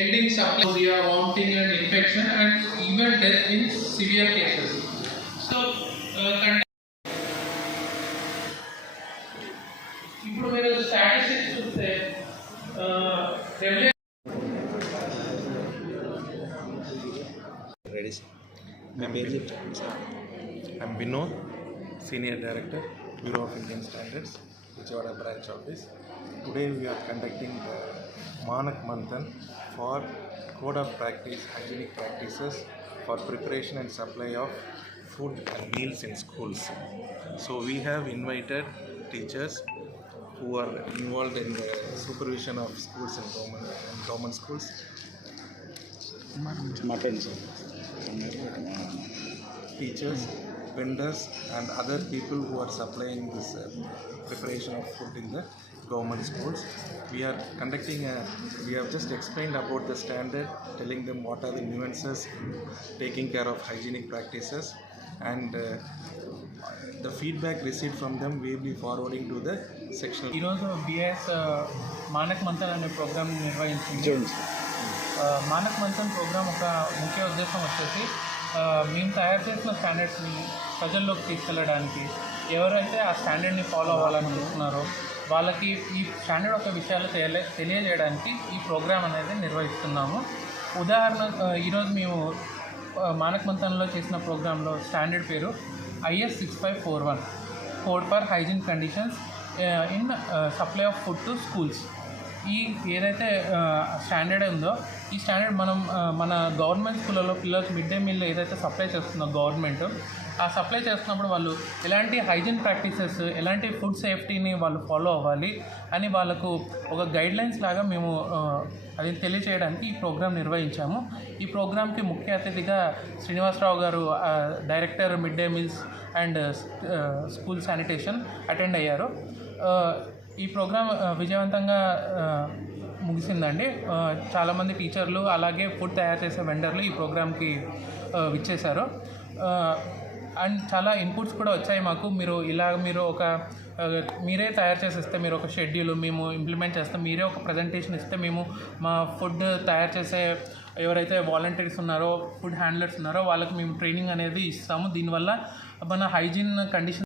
ending supply, vomiting and infection, and even death in severe cases. So, ఇప్పుడు మీరు statistics చూస్తే I'm Vinod, Senior Director, Bureau of Indian Standards, Vijayawada Branch Office. Today we are conducting the Manak Manthan for Code of Practice, Hygienic Practices for Preparation and Supply of Food and Meals in Schools. So we have invited teachers who are involved in the supervision of schools and government schools. Teachers, vendors and other people who are supplying this preparation of food in the government schools. We have just explained about the standard, telling them what are the nuances, taking care of hygienic practices, and the feedback received from them we will be forwarding to the sectional. BS Manak Manthan అనే programme నిర్వహించింది. Manak Manthan programme ఒక ముఖ్య ఉద్దేశం వచ్చేసి మేము తయారు చేసిన స్టాండర్డ్స్ని ప్రజల్లోకి తీసుకెళ్ళడానికి, ఎవరైతే ఆ స్టాండర్డ్ని ఫాలో అవ్వాలనుకుంటున్నారో వాళ్ళకి ఈ స్టాండర్డ్ ఒక విషయాలు తెలియజేయడానికి ఈ ప్రోగ్రామ్ అనేది నిర్వహిస్తున్నాము. ఉదాహరణ, ఈరోజు మేము మానక్ మంథన్లో చేసిన ప్రోగ్రాంలో స్టాండర్డ్ పేరు IS 6541 code for hygiene conditions in supply of food to schools. ఈ ఏదైతే స్టాండర్డ్ ఉందో ఈ స్టాండర్డ్ మనం మన గవర్నమెంట్ స్కూళ్ళలో పిల్లలకి మిడ్ డే మీల్ ఏదైతే సప్లై చేస్తుందో గవర్నమెంట్, ఆ సప్లై చేస్తున్నప్పుడు వాళ్ళు ఎలాంటి హైజీన్ ప్రాక్టీసెస్, ఎలాంటి ఫుడ్ సేఫ్టీని వాళ్ళు ఫాలో అవ్వాలి అని వాళ్ళకు ఒక గైడ్లైన్స్ లాగా మేము అది తెలియచేయడానికి ఈ ప్రోగ్రాం నిర్వహించాము. ఈ ప్రోగ్రాంకి ముఖ్య అతిథిగా శ్రీనివాసరావు గారు, director mid day meals and school sanitation attend అయ్యారు. ఈ ప్రోగ్రాం విజయవంతంగా ముగిసిందండి. చాలామంది టీచర్లు అలాగే ఫుడ్ తయారు చేసే వెండర్లు ఈ ప్రోగ్రాంకి విచ్చేశారు. అండ్ చాలా ఇన్పుట్స్ కూడా వచ్చాయి మాకు. మీరే తయారు చేసేస్తే, మీరు ఒక షెడ్యూల్ మేము ఇంప్లిమెంట్ చేస్తాం, మీరే ఒక ప్రజెంటేషన్ ఇస్తే మేము మా ఫుడ్ తయారు చేసే ఎవరైతే వాలంటీర్స్ ఉన్నారో, ఫుడ్ హ్యాండ్లర్స్ ఉన్నారో వాళ్ళకి మేము ట్రైనింగ్ అనేది ఇస్తాము. దీనివల్ల మన హైజీన్ కండిషన్